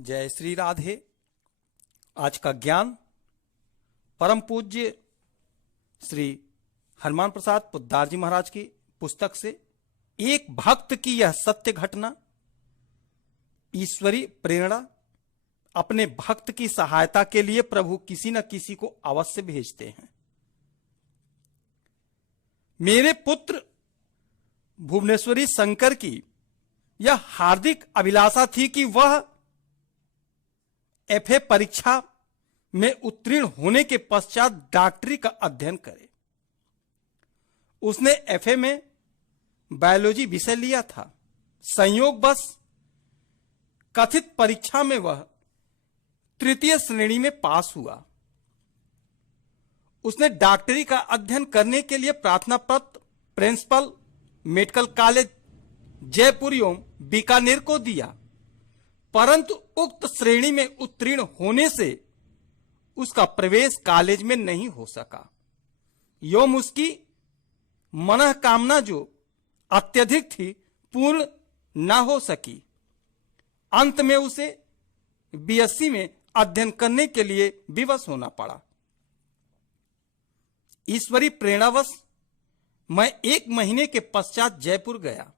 जय श्री राधे। आज का ज्ञान परम पूज्य श्री हनुमान प्रसाद पोद्दार जी महाराज की पुस्तक से, एक भक्त की यह सत्य घटना, ईश्वरी प्रेरणा। अपने भक्त की सहायता के लिए प्रभु किसी न किसी को अवश्य भेजते हैं। मेरे पुत्र भुवनेश्वरी शंकर की यह हार्दिक अभिलाषा थी कि वह एफए परीक्षा में उत्तीर्ण होने के पश्चात डॉक्टरी का अध्ययन करे। उसने एफए में बायोलॉजी विषय लिया था। संयोगवश कथित परीक्षा में वह तृतीय श्रेणी में पास हुआ। उसने डॉक्टरी का अध्ययन करने के लिए प्रार्थना पत्र प्रिंसिपल मेडिकल कॉलेज जयपुर एवं बीकानेर को दिया, परंतु उक्त श्रेणी में उत्तीर्ण होने से उसका प्रवेश कॉलेज में नहीं हो सका एवं उसकी मनोकामना जो अत्यधिक थी पूर्ण न हो सकी। अंत में उसे बीएससी में अध्ययन करने के लिए विवश होना पड़ा। ईश्वरी प्रेरणावश मैं 1 महीने के पश्चात जयपुर गया।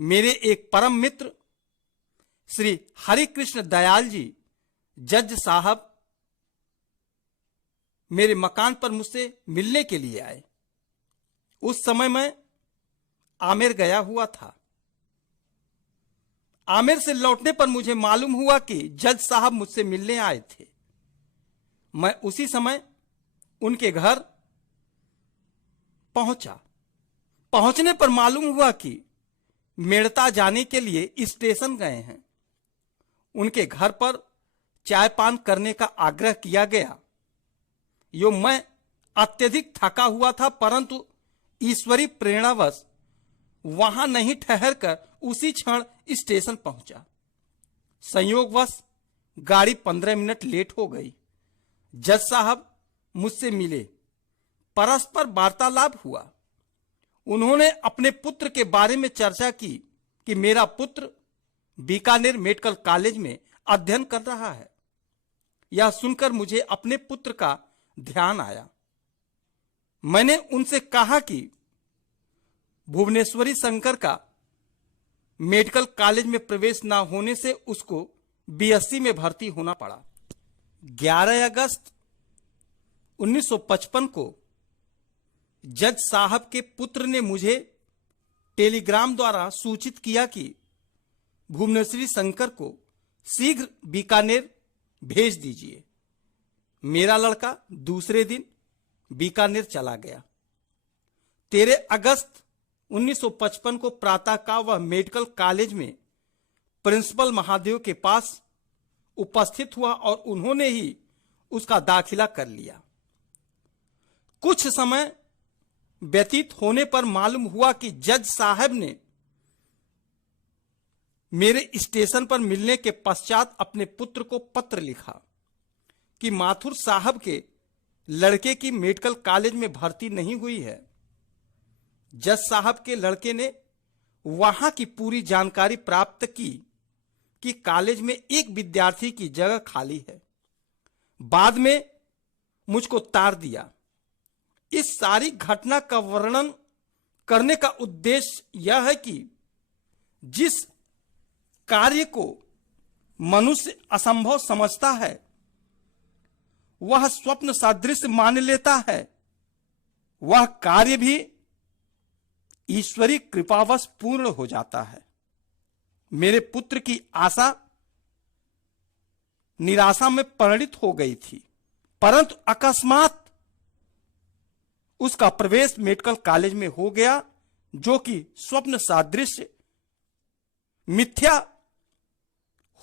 मेरे एक परम मित्र श्री हरिकृष्ण दयाल जी जज साहब मेरे मकान पर मुझसे मिलने के लिए आए। उस समय मैं आमेर गया हुआ था। आमेर से लौटने पर मुझे मालूम हुआ कि जज साहब मुझसे मिलने आए थे। मैं उसी समय उनके घर पहुंचा। पहुंचने पर मालूम हुआ कि मेड़ता जाने के लिए स्टेशन गए हैं। उनके घर पर चाय पान करने का आग्रह किया गया। यो मैं अत्यधिक थका हुआ था, परंतु ईश्वरी प्रेरणावश वहां नहीं ठहरकर उसी क्षण स्टेशन पहुंचा। संयोगवश गाड़ी 15 मिनट लेट हो गई। जज साहब मुझसे मिले, परस्पर वार्तालाप हुआ। उन्होंने अपने पुत्र के बारे में चर्चा की कि मेरा पुत्र बीकानेर मेडिकल कॉलेज में अध्ययन कर रहा है। यह सुनकर मुझे अपने पुत्र का ध्यान आया। मैंने उनसे कहा कि भुवनेश्वरी शंकर का मेडिकल कॉलेज में प्रवेश न होने से उसको बीएससी में भर्ती होना पड़ा। 11 अगस्त 1955 को जज साहब के पुत्र ने मुझे टेलीग्राम द्वारा सूचित किया कि भुवनेश्वरी शंकर को शीघ्र बीकानेर भेज दीजिए। मेरा लड़का दूसरे दिन बीकानेर चला गया। 13 अगस्त 1955 को प्रातः का वह मेडिकल कॉलेज में प्रिंसिपल महादेव के पास उपस्थित हुआ और उन्होंने ही उसका दाखिला कर लिया। कुछ समय व्यतीत होने पर मालूम हुआ कि जज साहब ने मेरे स्टेशन पर मिलने के पश्चात अपने पुत्र को पत्र लिखा कि माथुर साहब के लड़के की मेडिकल कॉलेज में भर्ती नहीं हुई है। जज साहब के लड़के ने वहां की पूरी जानकारी प्राप्त की कि कॉलेज में एक विद्यार्थी की जगह खाली है। बाद में मुझको तार दिया। इस सारी घटना का वर्णन करने का उद्देश्य यह है कि जिस कार्य को मनुष्य असंभव समझता है वह स्वप्न सदृश मान लेता है, वह कार्य भी ईश्वरी कृपावश पूर्ण हो जाता है। मेरे पुत्र की आशा निराशा में परिणित हो गई थी, परंतु अकस्मात उसका प्रवेश मेडिकल कॉलेज में हो गया, जो कि स्वप्न सदृश मिथ्या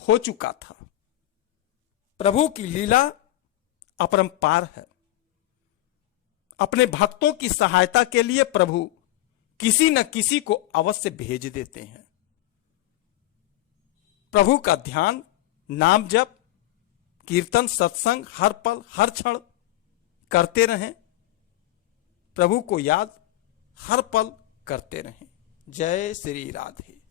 हो चुका था। प्रभु की लीला अपरंपार है। अपने भक्तों की सहायता के लिए प्रभु किसी न किसी को अवश्य भेज देते हैं। प्रभु का ध्यान, नाम जप, कीर्तन, सत्संग हर पल हर क्षण करते रहें। प्रभु को याद हर पल करते रहें। जय श्री राधे।